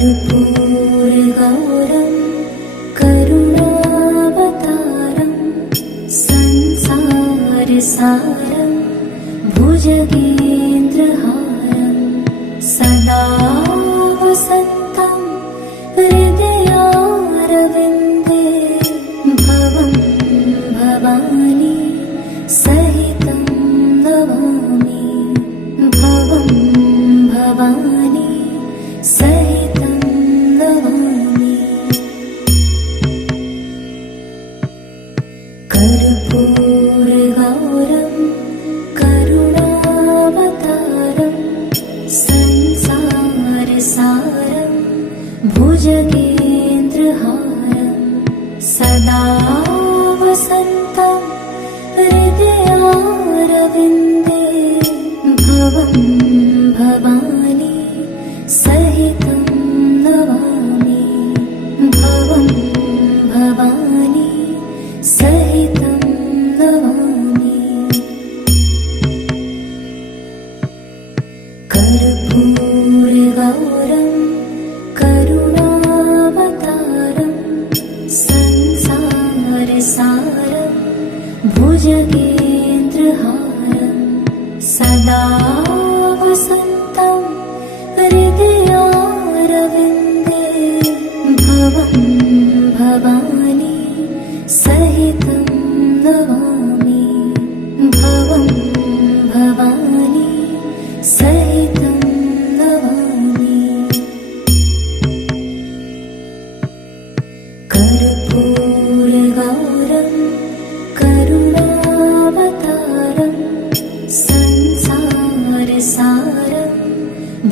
कर्पूरगौरं करुणावतारं संसारसारं भुजगेन्द्रहारं सदा वसन्तं हृदयारविन्दे भवं भवानी सहितं नमामि भवं भवानी सहितं नमामि। कर्पूरगौरं करुणावतारं संसारसारं भुजगेन्द्रहारं सदा वसन्तं हृदयारविन्दे भवं भवानी सहितं नमामि भवं भवानी सहितं नमामि। कर्पूरगौरं करुणावतारं संसारसारं भुजगेन्द्रहारं सदा वसन्तं हृदयारविन्दे भवं भवानी सहितं नमामि भवं भवानी सहितं नमामि। कर्पूरगौरं करुणावतारं संसारसारं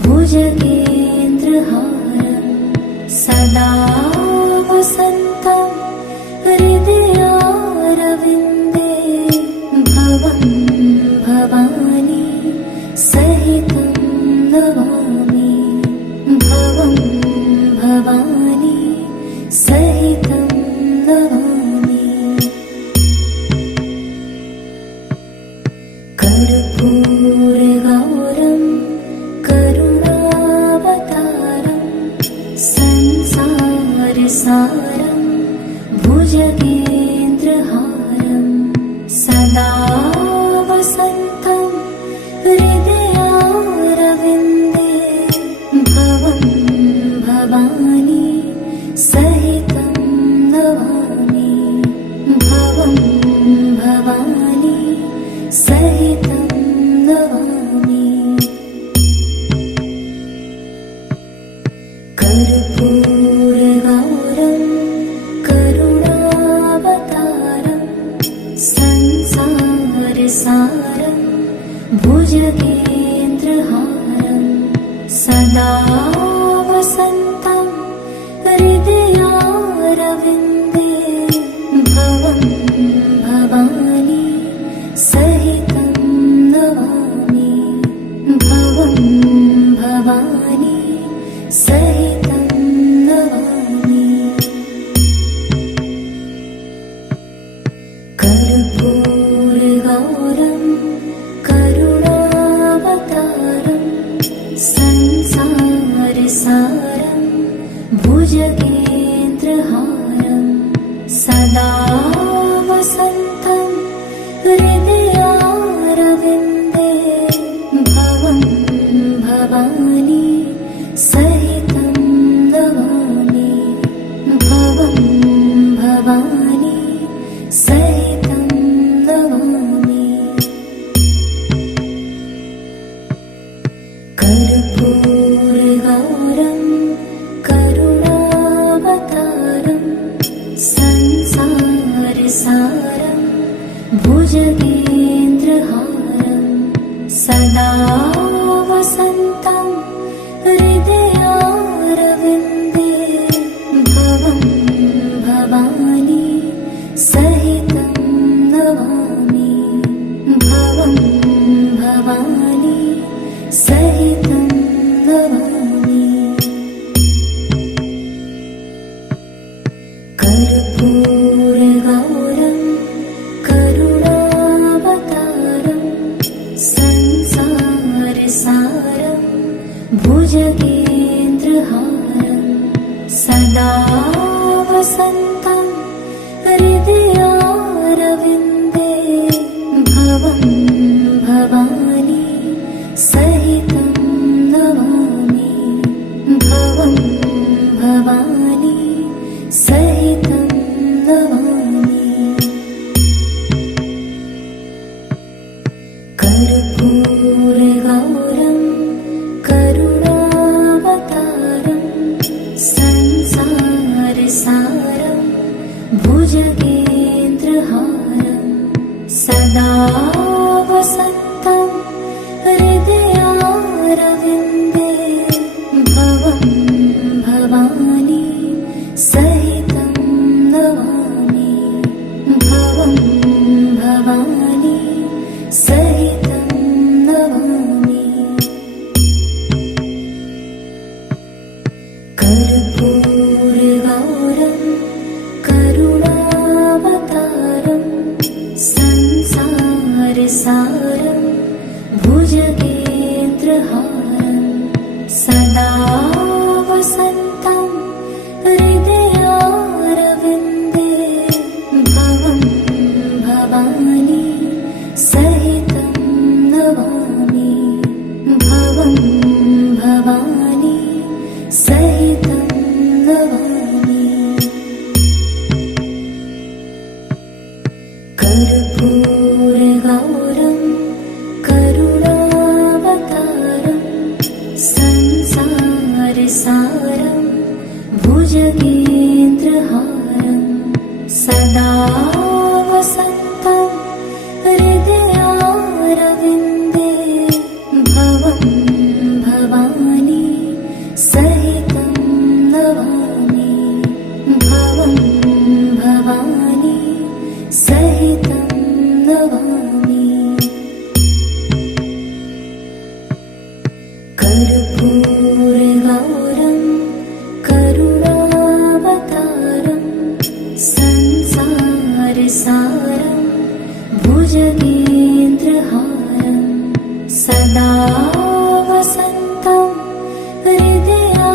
भुजगेन्द्रहारं सदा वसन्तं हृदयारविन्दे भवं भवानी सहितं नमामि भवं भवानी सहितं नमामि। कर्पूरगौरं करुणावतारं संसारसारं भुजगेन्द्रहारं सदा वसन्तं हृदयारविन्दे भवं भवानी सहितं नमामि भवं भवानी सहितं नमामि। कर्पूरगौरं करुणावतारं संसारसारं भुजगेन्द्रहारं सदा वसन्तं हृदयारविन्दे भवं भवानी सहितं नमामि भवं भवानी सहितं नमामि। कर्पूरगौरं करुणावतारं संसारसारं भुजगेन्द्रहारं सदा वसन्तं हृदयारविन्दे भवं भवानी सहितं नमामि भवं भवानी सहितं नमामि। कर्पूरगौरं करुणावतारं संसारसारं भुजगेन्द्रहारं सदा वसन्तं हृदयारविन्दे भवं भवानी सहितं नमामि भवं भवानी सहितं नमामि। कर्पूरगौरं करुणावतारं संसारसारं भुजगेन्द्रहारं सदा वसन्तं हृदयारविन्दे भवं भवानी सहितं नमामि भवं भवानी सहितं नमामि कर्पूरगौरं करुणावतारं संसारसारं भुजगेन्द्रहारं सदा वसन्तं हृदयारविन्दे भवं भवानी सहितं नमामि भवं भवानी सहितं नमामि कर्पूरगौरं करुणावतारं संसारसारं भुजगेन्द्रहारं सदा वसन्तं हृदयारविन्दे भवं भवानी सहितं नमामि भवं भवानी सहितं नमामि कर्पूरगौरं करुणावतारं संसारसारं भुजगेन्द्रहारं सदा वसन्तं हृदयारविन्दे भवं भवानी सहितं नमामि भवं भवानी सहितं नमामि कर्पूरगौरं करुणावतारं संसारसारं भुजगेन्द्रहारं सदा वसन्तं हृदयारविन्दे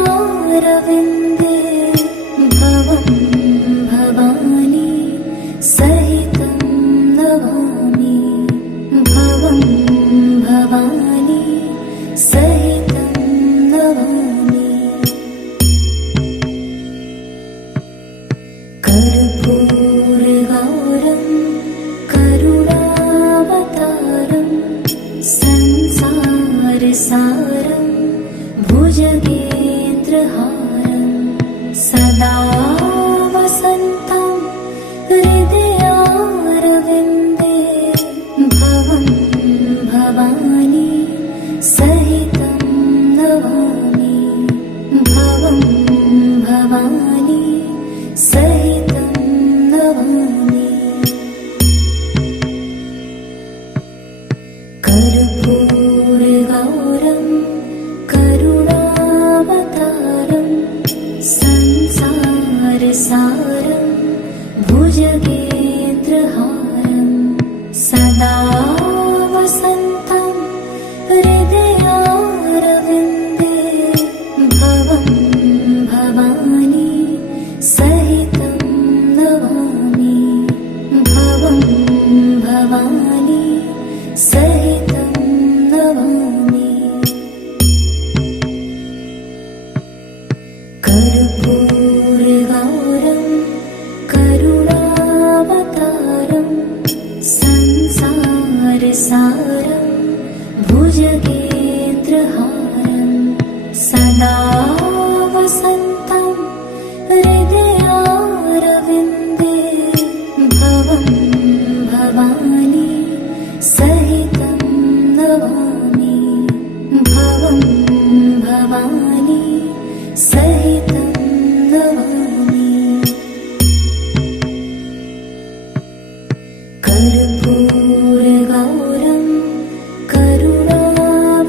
भवं भवानी सहितं नमामि भवं भवानी सहितं नमामि कर्पूरगौरं करुणावतारं संसारसारं भुजगेन्द्रहारं सदा वसन्तं हृदयारविन्दे भवं भवानी सहितं नमामि भवं भवानी सहितं नमामि कर्पूरगौरं करुणावतारं संसारसारं भुजगेन्द्रहारं सदा वसन्तं हृदयारविन्दे भवं भवानी सहितं नमामि भवं भवानी सहितं नमामि कर्पूरगौरं करुणावतारं संसारसारं भुजगेन्द्रहारं सदा वसन्तं हृदयारविन्दे भवं भवानी सहितं नमामि भवं भवानी सहितं नमामि कर्पूरगौरं करुणावतारं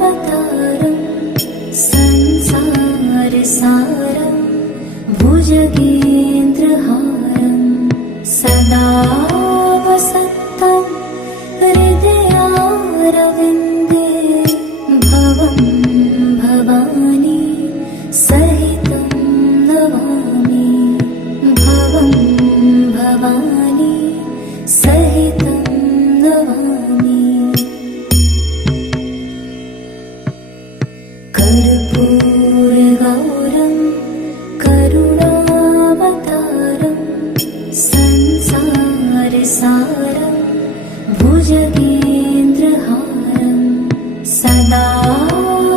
सदा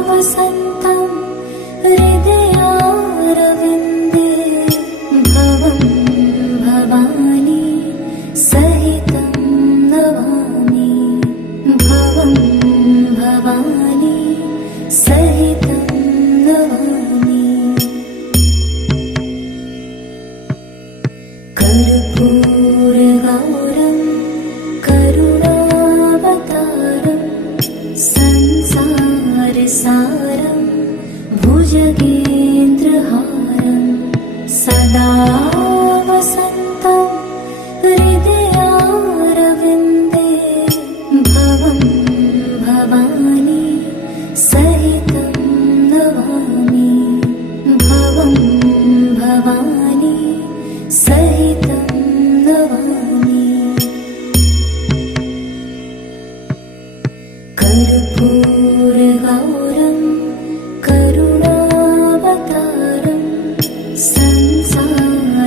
वसन्तं हृदयारविन्दे भवं भवानी सहितं नमामि भवं भवानी सहितं नमामि कर्पूरगौरं करुणावतारं संसारसारं भुजगेन्द्रहारं सदा वसन्तं हृदयारविन्दे भवं भवानी सहितं नमामि भवं भवानी सहितं नमामि कर्पूरगौरं करुणावतारं संसारसारं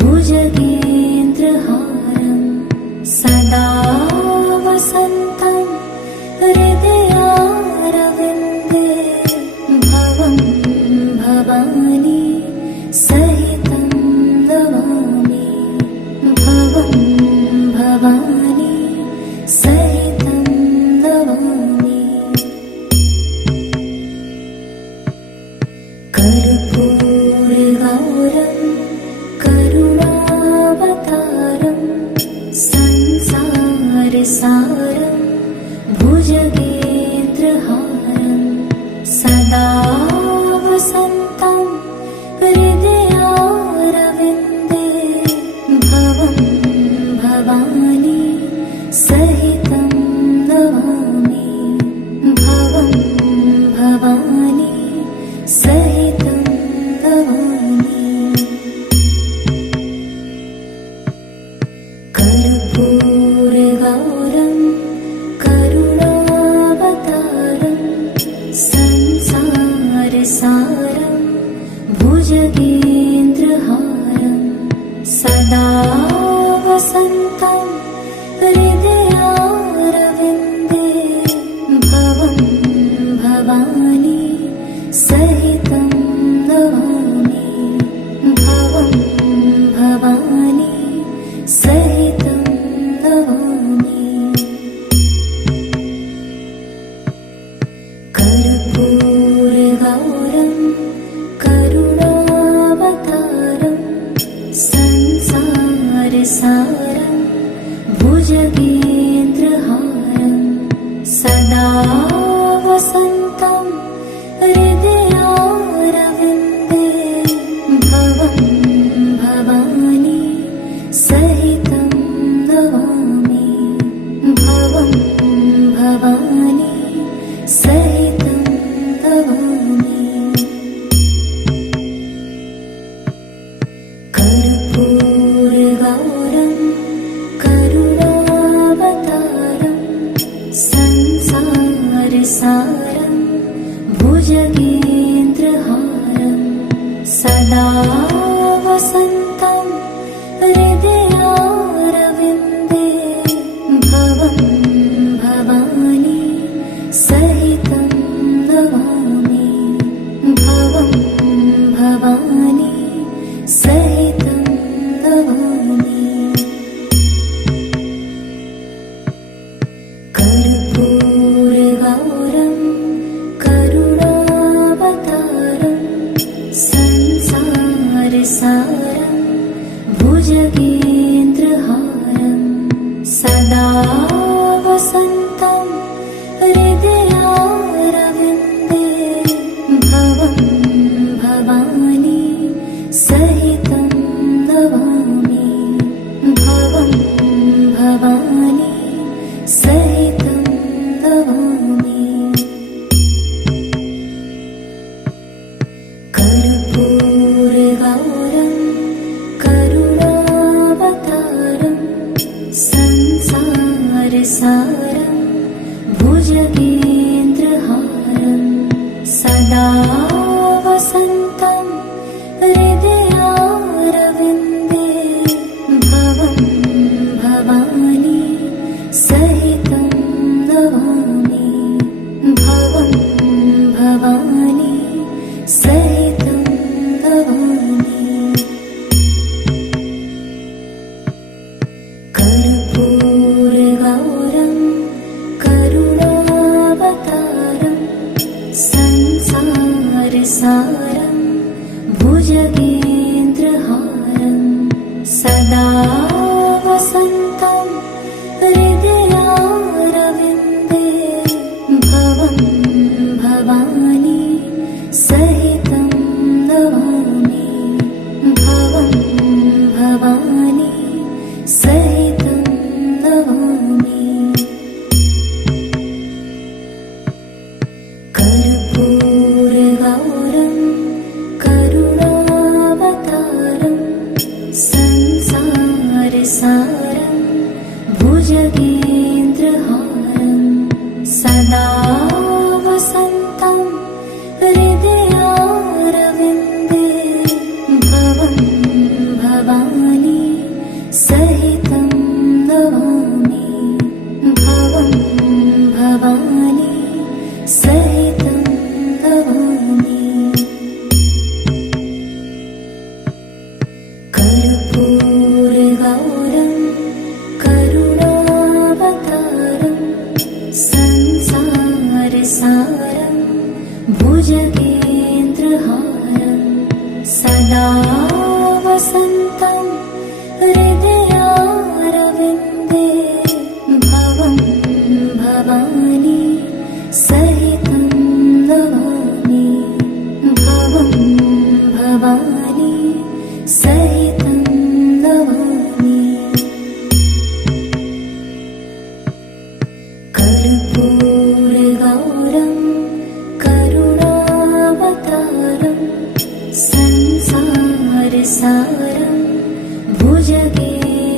भुजगेन्द्रहारं सदा वसन्तं हृदयारविन्दे भवं भवानी सहितं नमामि भवं भवानी सहितं नमामि कर्पूरगौरं करुणावतारं संसारसारं भुजगेन्द्रहारं सदा वसन्तं हृदयारविन्दे भवं भवानी सहितं नमामि भवं भवानी सहितं नमामि कर्पूरगौरं करुणावतारं संसारसारं भुजगेन्द्रहारं सदा वसन्तं हृदयारविन्दे भवं भवानी सहितं नमामि भवं भवानी सहितं नमामि कर्पूरगौरं करुणावतारं संसारसारं भुजगेन्द्रहारं सदा वसन्तं हृदयारविन्दे भवं भवानी सहितं नमामि भवं भवानी सहितं नमामि कर्पूरगौरं करुणावतारं संसारसारं भुजगेन्द्रहारं सदा वसन्तं हृदयारविन्दे भवं भवानी सहितं नमामि भवं भवानी सहितं नमामि कर्पूरगौरं करुणावतारं संसारसारं भुजगेन्द्रहारं सदा वसन्तं हृदयारविन्दे भवं भवानी सहितं नमामि भवं भवानी सहितं नमामि कर्पूरगौरं करुणावतारं संसारसारं भुजगेन्द्रहारं सदा वसन्तं हृदयारविन्दे भवं भवानी सहितं नमामि सदा वसन्तं हृदयारविन्दे भवं भवानी सहितं नमामि भवं भवानी सहितं नमामि कर्पूरगौरं करुणावतारं संसारसारं भुजगेन्द्रहारं सदा वसन्तं हृदयारविन्दे भवं भवानी सहितं नमामि भवं भवानी सहितं नमामि कर्पूरगौरं करुणावतारं संसारसारं भुजगेन्द्रहारं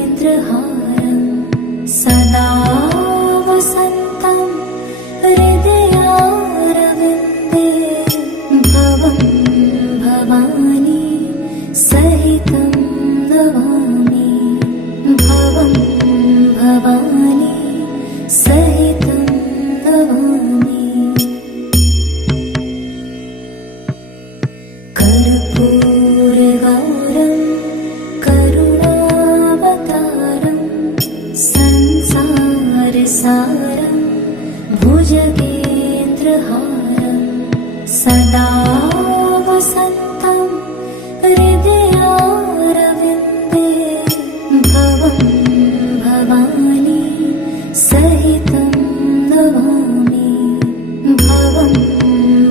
सदा वसन्तं हृदयारविन्दे भवं भवानी सहितं नमामि भवं भवानी सहितं नमामि कर्पूरगौरं करुणावतारं संसारसारं भुजगेन्द्रहारं सदा वसन्तं हृदयारविन्दे भवं भवानी सहितं नमामि भवं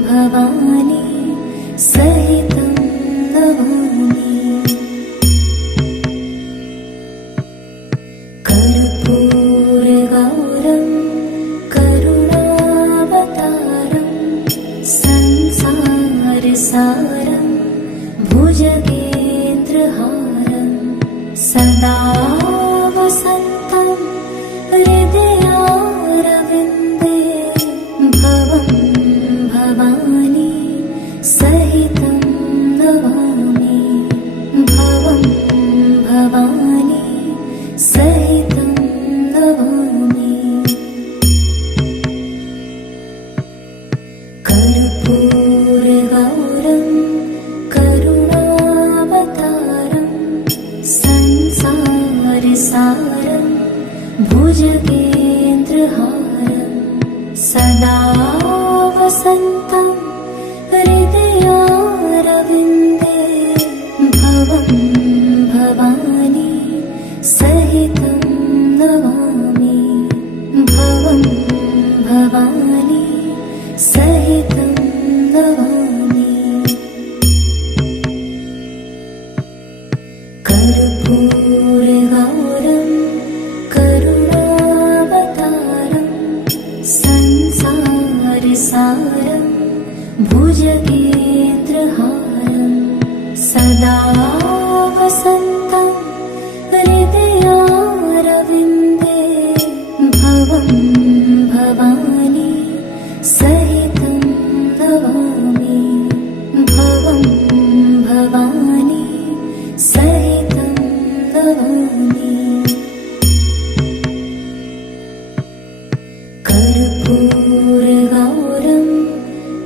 भवानी सहितं नमामि कर्पूरगौरं करुणावतारं संसारसारं भुजगेन्द्रहारं सदा वसन्तं हृदयारविन्दे भवं भवानी सहितं नमामि भवं भवानी सहितं नमामि कर्पूरगौरं करुणावतारं संसारसारं भुजगेन्द्रहारं सदा वसन्तं हृदयारविन्दे भवं भवानी सहितं नमामि भवं भवानी सहितं नमामि कर्पूरगौरं करुणावतारं संसारसारं भुजगेन्द्रहारं सदा वसन्तं हृदयारविन्दे भवं भवानी सहितं नमामि भवं भवानी सहितं नमामि कर्पूरगौरं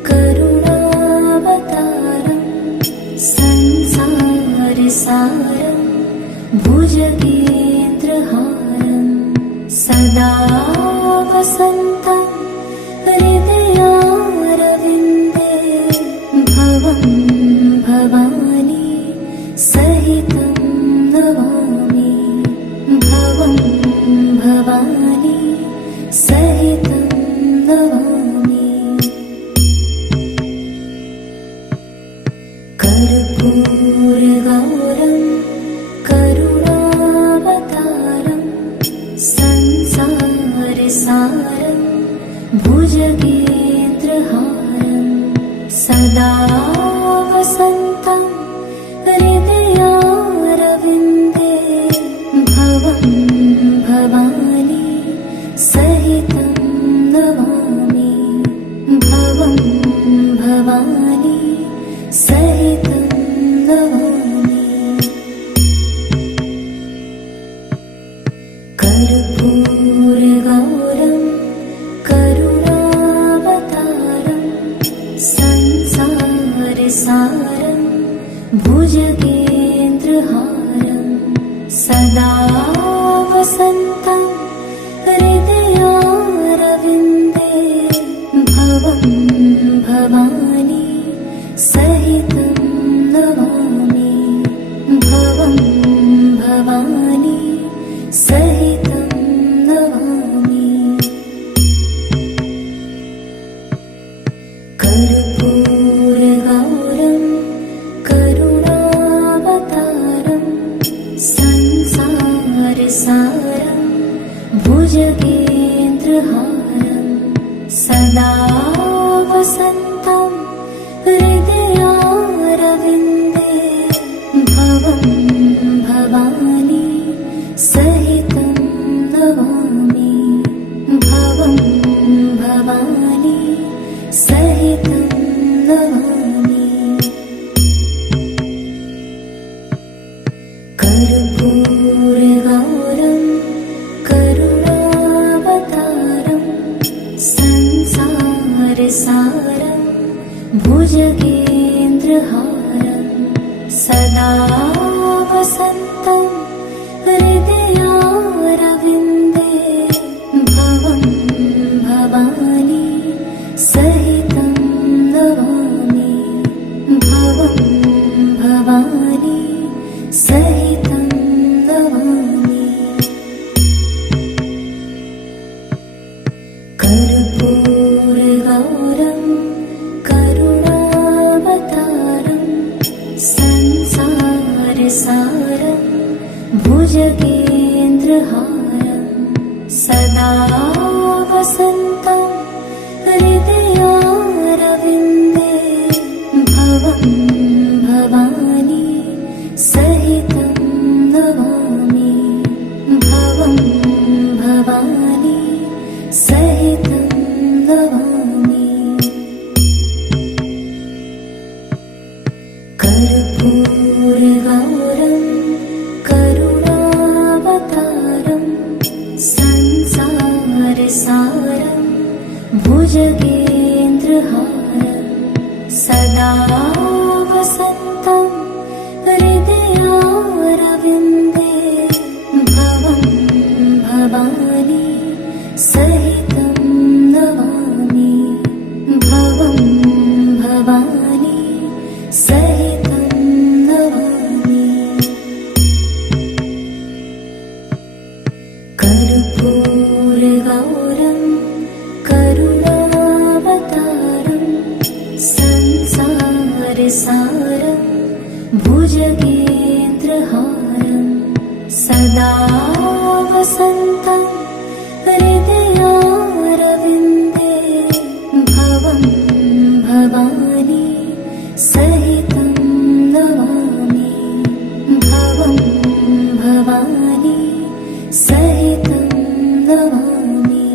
करुणावतारं संसारसारं भुजगेन्द्रहारं सदा वसन्तं हृदयारविन्दे भवं भवानी सहितं नमामि भवं भवानी सहितं नमामि कर्पूरगौरं करुणावतारं संसारसारं भुजगेन्द्रहारं सदा वसन्तं हृदयारविन्दे भवं भवानी सहितं नमामि नमामि कर्पूरगौरं करुणावतारं संसारसारं भुजगेन्द्रहारं सदा वसन्तं हृदयारविन्दे भवं भवानी सहितं नमामि भवं भवानी सहितं नमामि कर्पूरगौरं करुणावतारं संसारसारं भुजगेन्द्रहारं सदा वसन्तं हृदयारविन्दे भवं भवानी सहितं नमामि भवं भवानी सहितं नमामि कर्पूरगौरं करुणावतारं संसारसारं भुजगेन्द्रहारं सदा वसन्तं हृदयारविन्दे भवं भवानी सहितं नमामि भवं भवानी सहितं नमामि कर्पूरगौरं करुणावतारं संसारसारं भुजगेन्द्रहारं सदा वसन्तं हृदयारविन्दे भवं भवानी सहितं नमामि भवं भवानी सहितं नमामि कर्पूरगौरं करुणावतारं संसारसारं भुजगेन्द्रहारं सदा वसन्तं हृदयारविन्दे भवं भवानी सहितं नमामि भवं भवानी सहितं नमामि कर्पूरगौरं करुणावतारं संसारसारं भुजगेन्द्रहारं सदा वसन्तं हृदयारविन्दे भवं भवानी सहितं नमामि भवं भवानी सहितं नमामि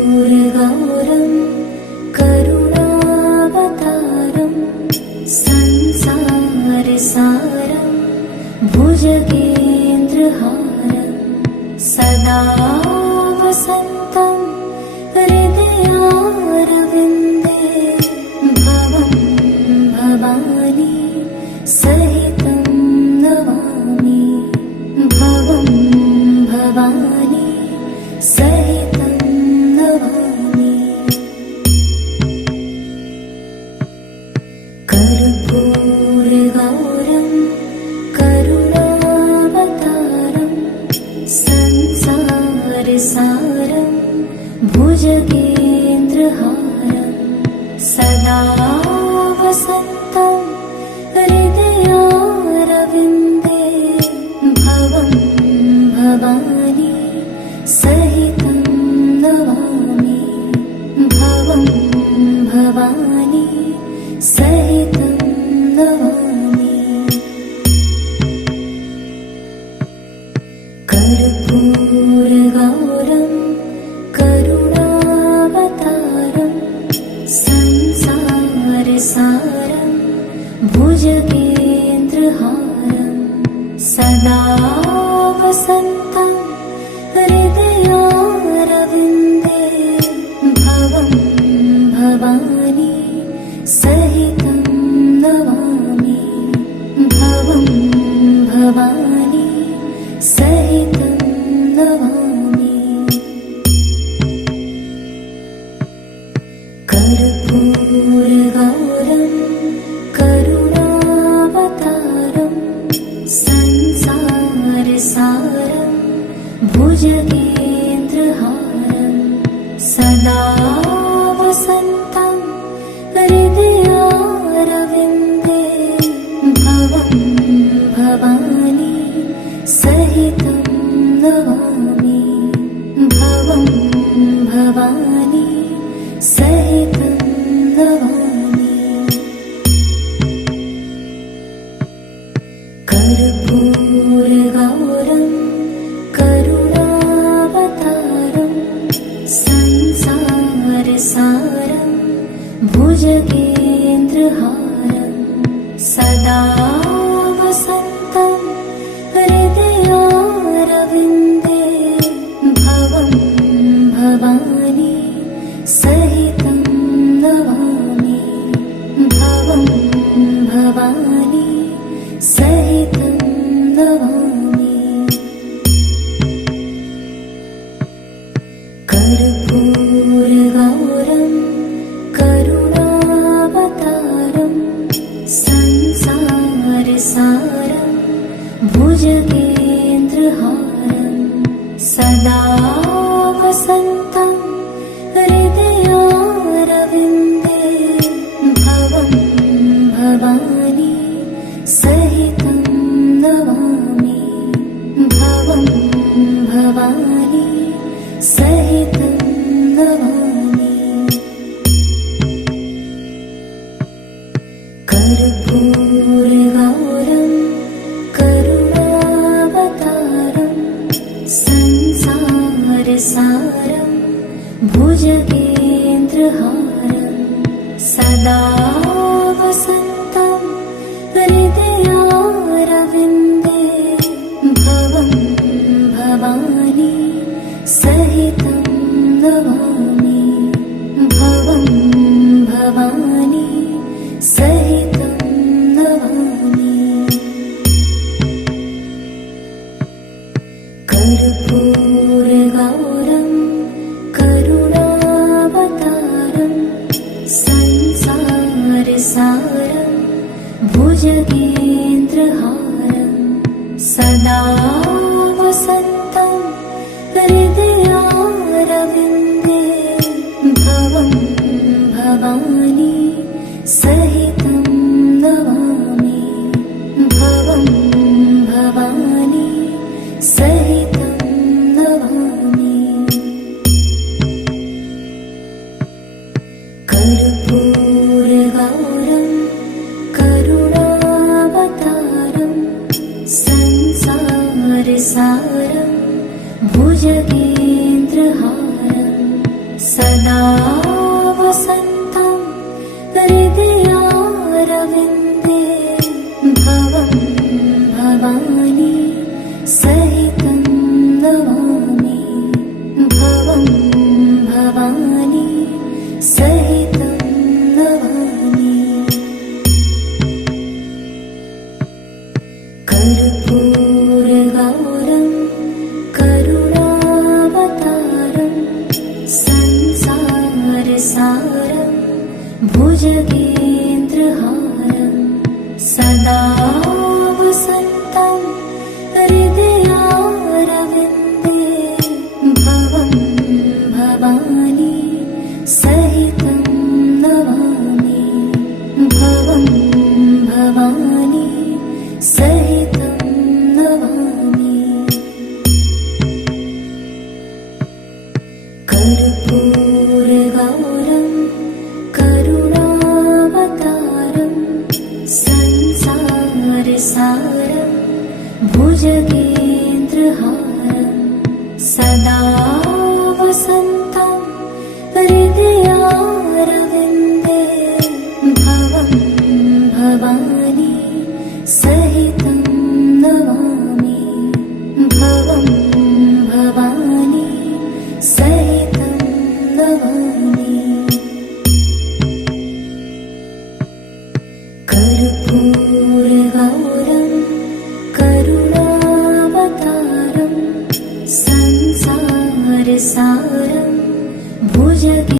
कर्पूरगौरं करुणावतारं संसारसारं भुजगेन्द्रहारं सदा वसन्तं हृदयारविन्दे भवं भवानी सहितं नमामि भवं भवानी सहितं नमामि कर्पूरगौरं करुणावतारं संसारसारं भुजगेन्द्रहारं सदा वसन्तं हृदयारविन्दे भवं भवानी सहितं नमामि भवं भवानी सहितं नमामि कर्पूरगौरं करुणावतारं भुजगेन्द्रहारम् सदा वसन्तं हृदयारविन्दे भवं भवानी सहितं नमामि भवं भवानी सहितं नमामि कर्पूरगौरं करुणावतारं संसारसारं भुजगेन्द्रहारं सदा वसन्तं हृदयारविन्दे भवं भवानी सहितं नमामि भवं भवानी सहितं नमामि कर्पूरगौरं करुणावतारं संसारसारं भुजगेन्द्रहारं सदा वसन्तं हृदयारविन्दे भवं भवानी सहितं नमामि भवं भवानी सहितं नमामि कर्पूरगौरं करुणावतारं संसारसारं भुजगेन्द्रहारं सदा वसन्तं हृदयारविन्दे भवं भवानी सहितं नमामि भवं भवानी सहितं नमामि कर्पूरगौरं करुणावतारं संसारसारं भुजगेन्द्रहारं सदा वसन्तं हृदयारविन्दे भवं भवानी सहितं नमामि भवं भवानी सहितं नमामि कर्पूरगौरं करुणावतारं संसारसारं भुजगेन्द्रहारं सदा वसन्तं हृदयारविन्दे भवं भवानी सहितं नमामि भवं भवानी सहितं नमामि कर्पूरगौरं करुणावतारं संसारसारं भुजगेन्द्रहारं सदा वसन्तं हृदयारविन्दे भवं भवानी सहितं नमामि भवं भवानी सहितं नमामि कर्पूरगौरं करुणावतारं संसारसारं भुजगेन्द्रहारं सदा वसन्तं हृदयारविन्दे भवं भवानी सहितं नमामि भवं भवानी सहितं नमामि कर्पूरगौरं करुणावतारं संसारसारं भुजगे